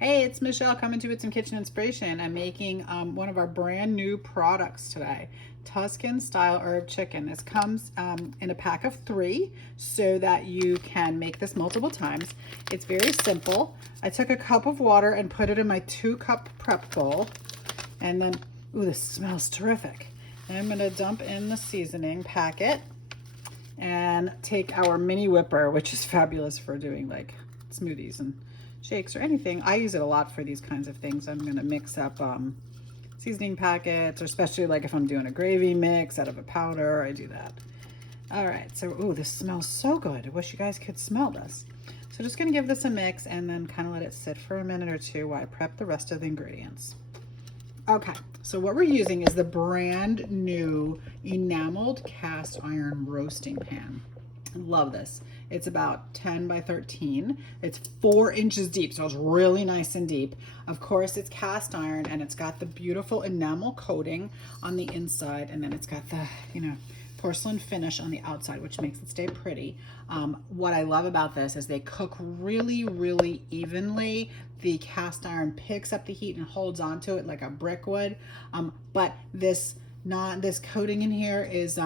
Hey, it's Michelle coming to you with some kitchen inspiration. I'm making one of our brand new products today, Tuscan style herb chicken. This comes in a pack of 3 so that you can make this multiple times. It's very simple. I took a cup of water and put it in my 2-cup prep bowl. And then, ooh, this smells terrific. And I'm gonna dump in the seasoning packet and take our mini whipper, which is fabulous for doing like smoothies and shakes or anything. I use it a lot for these kinds of things. I'm gonna mix up seasoning packets, or especially like if I'm doing a gravy mix out of a powder, I do that. All right, so, ooh, this smells so good. I wish you guys could smell this. So just gonna give this a mix and then kind of let it sit for a minute or two while I prep the rest of the ingredients. Okay, so what we're using is the brand new enameled cast iron roasting pan. I love this. It's about 10 by 13. It's 4 inches deep, so it's really nice and deep. Of course, it's cast iron, and it's got the beautiful enamel coating on the inside, and then it's got the, porcelain finish on the outside, which makes it stay pretty. What I love about this is they cook really, really evenly. The cast iron picks up the heat and holds onto it like a brick would. But this coating in here is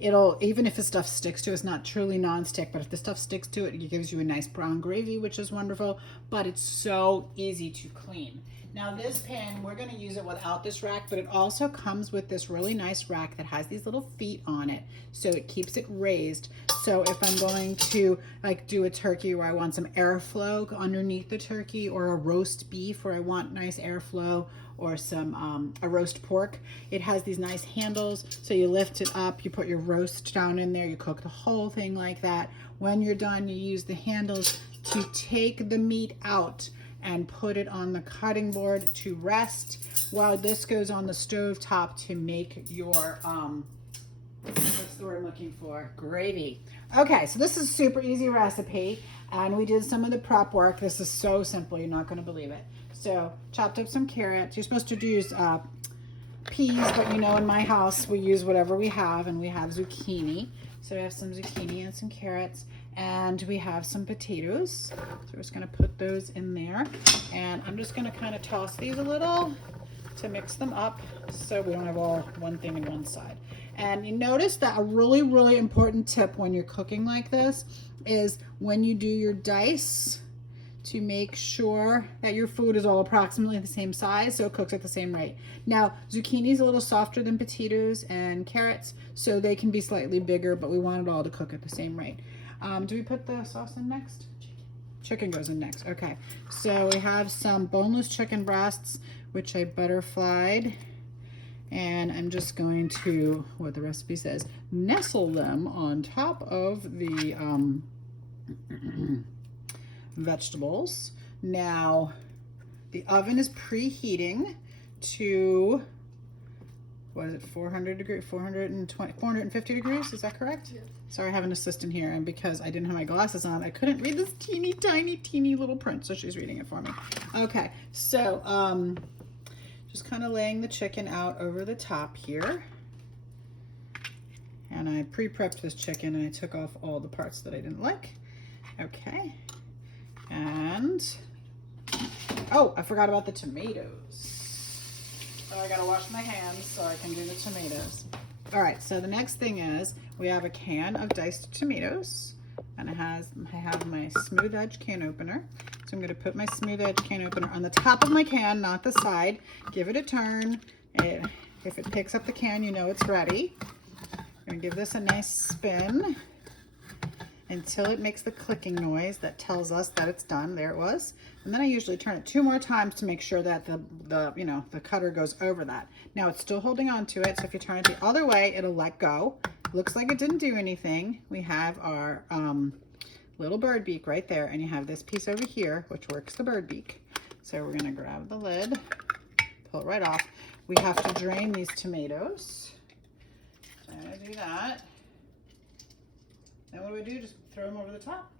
it'll, even if the stuff sticks to it, it's not truly non-stick, but if the stuff sticks to it, it gives you a nice brown gravy, which is wonderful, but it's so easy to clean. Now this pan, we're gonna use it without this rack, but it also comes with this really nice rack that has these little feet on it, so it keeps it raised. So if I'm going to like do a turkey where I want some airflow underneath the turkey, or a roast beef where I want nice airflow, or some a roast pork, it has these nice handles, so you lift it up, you put your roast down in there, you cook the whole thing like that. When you're done, you use the handles to take the meat out and put it on the cutting board to rest while this goes on the stove top to make your what's the word I'm looking for? Gravy. Okay, so this is a super easy recipe, and we did some of the prep work. This is so simple, you're not gonna believe it. So chopped up some carrots. You're supposed to use peas, but in my house we use whatever we have, and we have zucchini. So we have some zucchini and some carrots, and we have some potatoes. So we're just gonna put those in there, and I'm just gonna kind of toss these a little to mix them up so we don't have all one thing in one side. And you notice that a really, really important tip when you're cooking like this is when you do your dice, to make sure that your food is all approximately the same size so it cooks at the same rate. Now, zucchini is a little softer than potatoes and carrots, so they can be slightly bigger, but we want it all to cook at the same rate. Do we put the sauce in next? Chicken goes in next. Okay, so we have some boneless chicken breasts, which I butterflied, and I'm just going to, what the recipe says, nestle them on top of the vegetables. Now, the oven is preheating to, what is it, 450 degrees, is that correct? Yeah. Sorry, I have an assistant here, and because I didn't have my glasses on, I couldn't read this teeny tiny little print, so she's reading it for me. Okay, so just kind of laying the chicken out over the top here. And I pre-prepped this chicken, and I took off all the parts that I didn't like. Okay. And, oh, I forgot about the tomatoes. So I gotta wash my hands so I can do the tomatoes. All right, so the next thing is we have a can of diced tomatoes, and I have my smooth edge can opener. So I'm gonna put my smooth edge can opener on the top of my can, not the side. Give it a turn. If it picks up the can, you know it's ready. I'm gonna give this a nice spin until it makes the clicking noise that tells us that it's done. There it was. And then I usually turn it 2 more times to make sure that the cutter goes over that. Now it's still holding on to it, so if you turn it the other way, it'll let go. Looks like it didn't do anything. We have our little bird beak right there, and you have this piece over here, which works the bird beak. So we're gonna grab the lid, pull it right off. We have to drain these tomatoes. So I'm gonna do that. Then what do? Just throw them over the top?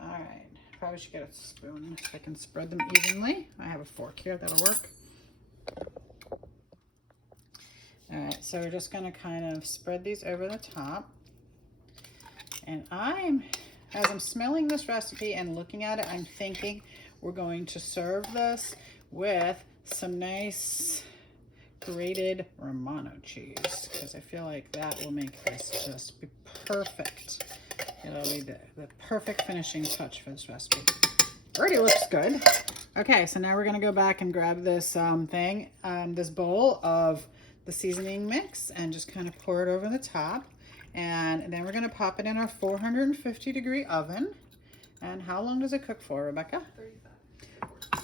All right, probably should get a spoon so I can spread them evenly. I have a fork here, that'll work. All right, so we're just gonna kind of spread these over the top. And as I'm smelling this recipe and looking at it, I'm thinking we're going to serve this with some nice grated Romano cheese, because I feel like that will make this just be perfect. It'll be the perfect finishing touch for this recipe. Already looks good. Okay, so now we're gonna go back and grab this this bowl of the seasoning mix and just kind of pour it over the top. And then we're gonna pop it in our 450-degree oven. And how long does it cook for, Rebecca?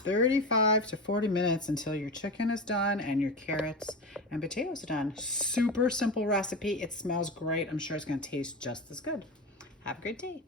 35 to 40 minutes until your chicken is done and your carrots and potatoes are done. Super simple recipe. It smells great. I'm sure it's gonna taste just as good. Have a great day.